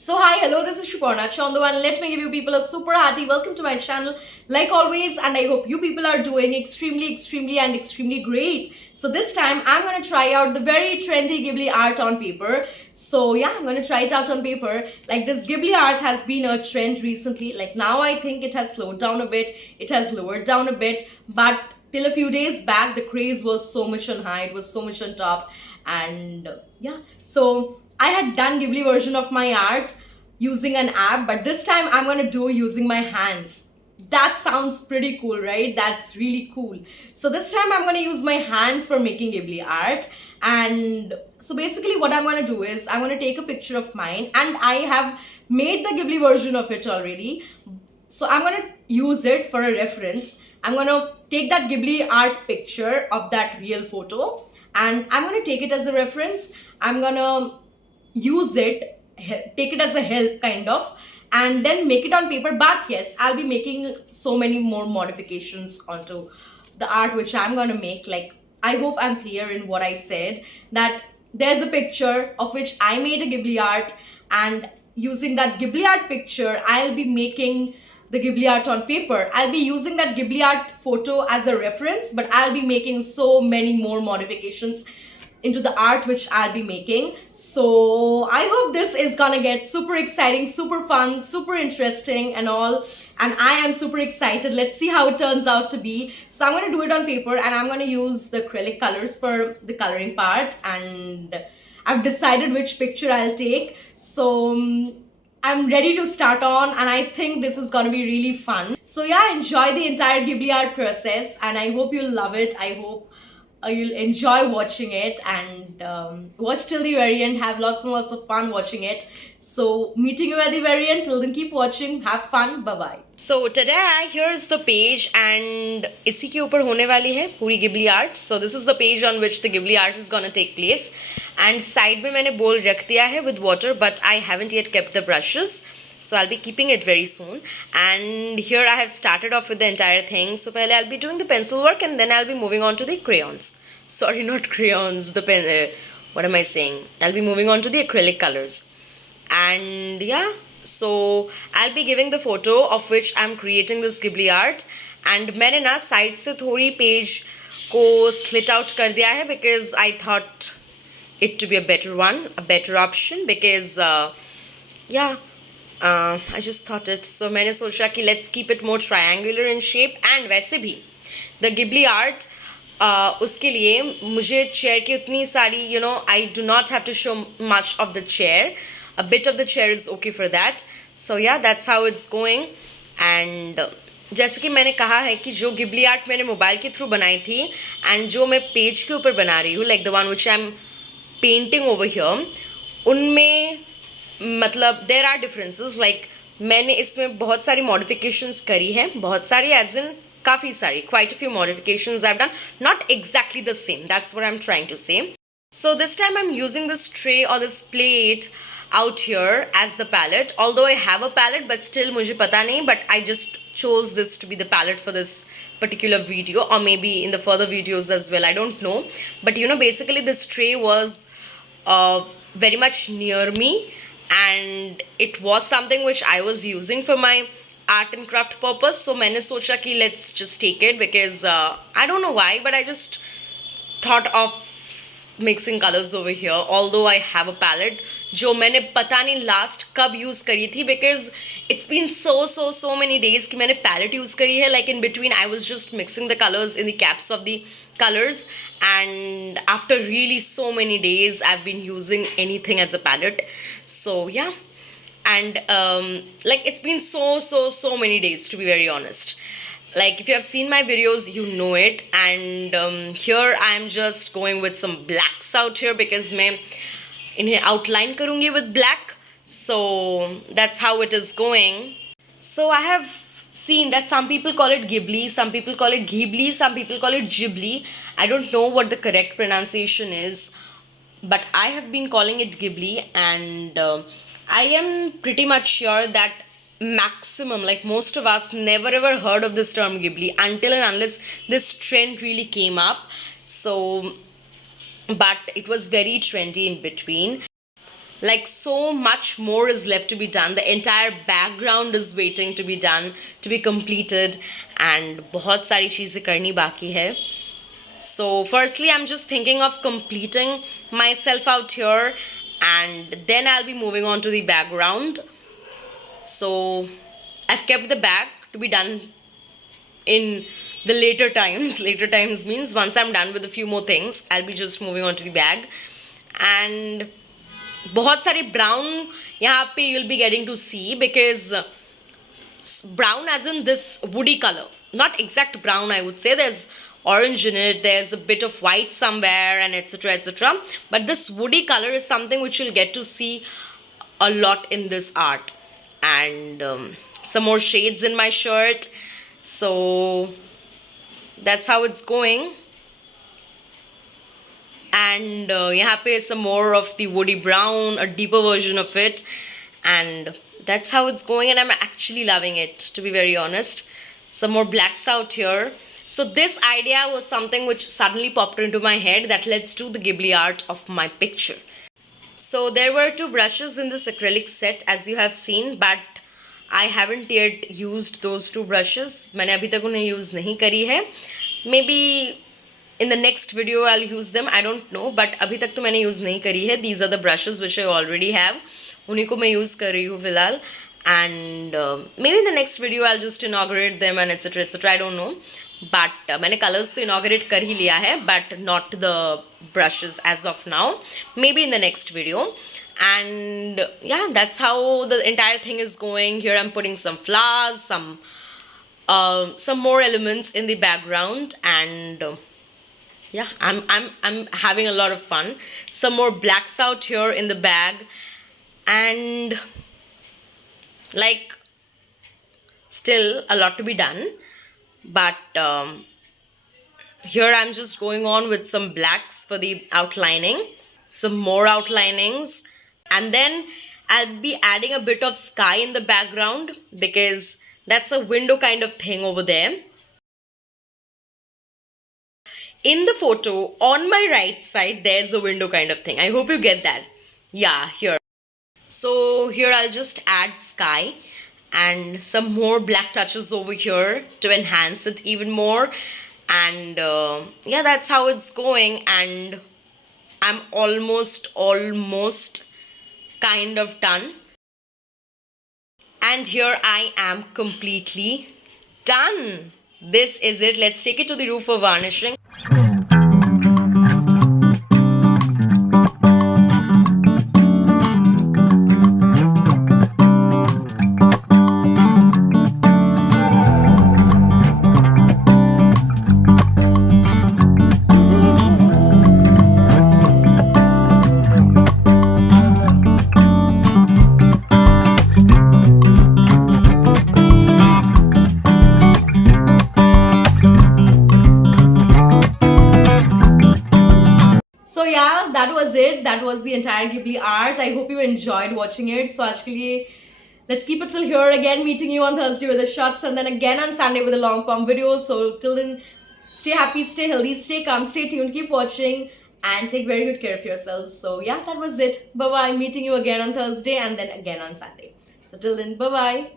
So hi, hello, this is Shuparna Chandu and let me give you people a super hearty welcome to my channel like always, and I hope you people are doing extremely great. So this time I'm going to try out the very trendy Ghibli art on paper. So yeah, I'm going to try it out on paper. Like this Ghibli art has been a trend recently. Like now I think it has slowed down a bit, it has lowered down a bit, but till a few days back the craze was so much on high, it was so much on top. And yeah, so I had done Ghibli version of my art using an app, but this time I'm gonna do using my hands. That sounds pretty cool, right? That's really cool. So this time I'm gonna use my hands for making Ghibli art. And so basically what I'm gonna do is I'm gonna take a picture of mine, and I have made the Ghibli version of it already. So I'm gonna use it for a reference. I'm gonna take that Ghibli art picture of that real photo, and I'm gonna take it as a reference. I'm gonna use it, take it as a help kind of, and then make it on paper. But yes, I'll be making so many more modifications onto the art which I'm gonna make. Like, I hope I'm clear in what I said, that there's a picture of which I made a Ghibli art, and using that Ghibli art picture I'll be making the Ghibli art on paper. I'll be using that Ghibli art photo as a reference, but I'll be making so many more modifications into the art which I'll be making. So I hope this is gonna get super exciting, super fun, super interesting and all. And I am super excited. Let's see how it turns out to be. So I'm gonna do it on paper, and I'm gonna use the acrylic colors for the coloring part. And I've decided which picture I'll take. So I'm ready to start on, and I think this is gonna be really fun. So yeah, enjoy the entire Ghibli art process, and I hope you'll love it. I hope you'll enjoy watching it, and watch till the very end. Have lots and lots of fun watching it. So meeting you at the very end. Till then, keep watching, have fun, bye bye. So today here's the page, and इसी के ऊपर होने वाली है पूरी Ghibli art. So this is the page on which the Ghibli art is gonna take place, and side में मैंने bowl रख दिया है with water, but I haven't yet kept the brushes. So I'll be keeping it very soon. And here I have started off with the entire thing. So pehle I'll be doing the pencil work, and then I'll be moving on to the crayons. Sorry, not crayons, the pen, what am I saying? I'll be moving on to the acrylic colors. And yeah, so I'll be giving the photo of which I'm creating this Ghibli art. And मैंने ना side से थोड़ी page को slit out कर दिया है, because I thought it to be a better one, a better option, because yeah, I just thought it. So मैंने सोचा कि let's keep it more triangular in shape. And वैसे भी the Ghibli art, उसके लिए मुझे चेयर की उतनी सारी, you know, I do not have to show much of the chair. A bit of the chair is okay for that. So yeah, that's how it's going. And जैसे कि मैंने कहा है कि जो Ghibli art मैंने मोबाइल के through बनाई थी, एंड जो मैं पेज के ऊपर बना रही हूँ, like the one which I'm painting over here, उनमें मतलब देर आर डिफरेंसेस. लाइक मैंने इसमें बहुत सारी मॉडिफिकेशंस करी हैं, बहुत सारी एज इन काफ़ी सारी, quite a few modifications I have done, not exactly the same, that's what I am trying to say. So this time I'm using this tray or this plate out here as the palette. Although I have a palette, but still मुझे पता नहीं, but I just chose this to be the palette for this particular video, or maybe in the further videos as well, I don't know. But you know, basically this tray was very much near me, and it was something which I was using for my art and craft purpose. So मैंने सोचा कि let's just take it, because I don't know why, but I just thought of mixing colors over here. Although I have a palette जो मैंने पता नहीं last कब use करी थी, because it's been so many days कि मैंने palette use करी है. Like in between I was just mixing the colors in the caps of the colors, and after really so many days I've been using anything as a palette. So yeah, and like it's been so many days, to be very honest. Like if you have seen my videos, you know it. And here I am just going with some blacks out here, because मैं इन्हें outline करूँगी with black. So that's how it is going. So I have seen that some people call it Ghibli, some people call it Ghibli, some people call it Ghibli. I don't know what the correct pronunciation is, but I have been calling it Ghibli. And I am pretty much sure that maximum, like most of us, never ever heard of this term Ghibli until and unless this trend really came up. So but it was very trendy in between. Like so much more is left to be done. The entire background is waiting to be done, to be completed, and बहुत सारी चीज़ें करनी बाकी है. So firstly, I'm just thinking of completing myself out here, and then I'll be moving on to the background. So I've kept the bag to be done in the later times. Later times means once I'm done with a few more things, I'll be just moving on to the bag. And बहुत सारे brown यहाँ पे you'll be getting to see, because brown as in this woody color, not exact brown, I would say. There's orange in it, there's a bit of white somewhere, and etc etc, but this woody color is something which you'll get to see a lot in this art. And some more shades in my shirt, so that's how it's going. And यहाँ पे some more of the woody brown, a deeper version of it, and that's how it's going, and I'm actually loving it, to be very honest. Some more blacks out here. So this idea was something which suddenly popped into my head, that let's do the Ghibli art of my picture. So there were 2 brushes in this acrylic set, as you have seen, but I haven't yet used those 2 brushes. मैंने अभी तक उन्हें use नहीं करी है. Maybe in the next video I'll use them, I don't know, but अभी तक तो मैंने use नहीं करी है. These are the brushes which I already have. उन्हीं को मैं use कर रही हूँ फिलहाल. And maybe in the next video I'll just inaugurate them and etc etc, I don't know. But मैंने colors तो inaugurate कर ही लिया है, but not the brushes as of now. Maybe in the next video. And yeah, that's how the entire thing is going. Here I'm putting some flowers, some more elements in the background, and yeah, I'm having a lot of fun. Some more blacks out here in the bag, and like still a lot to be done. But here I'm just going on with some blacks for the outlining, some more outlinings, and then I'll be adding a bit of sky in the background, because that's a window kind of thing over there. In the photo on my right side, there's a window kind of thing. I hope you get that. Yeah, here. So here I'll just add sky and some more black touches over here to enhance it even more. And yeah, that's how it's going, and I'm almost kind of done. And here I am completely done. This is it. Let's take it to the roof for varnishing. So yeah, that was it. That was the entire Ghibli art. I hope you enjoyed watching it. So actually, let's keep it till here. Again, meeting you on Thursday with the shots, and then again on Sunday with a long form video. So till then, stay happy, stay healthy, stay calm, stay tuned, keep watching, and take very good care of yourselves. So yeah, that was it. Bye bye. Meeting you again on Thursday and then again on Sunday. So till then, bye bye.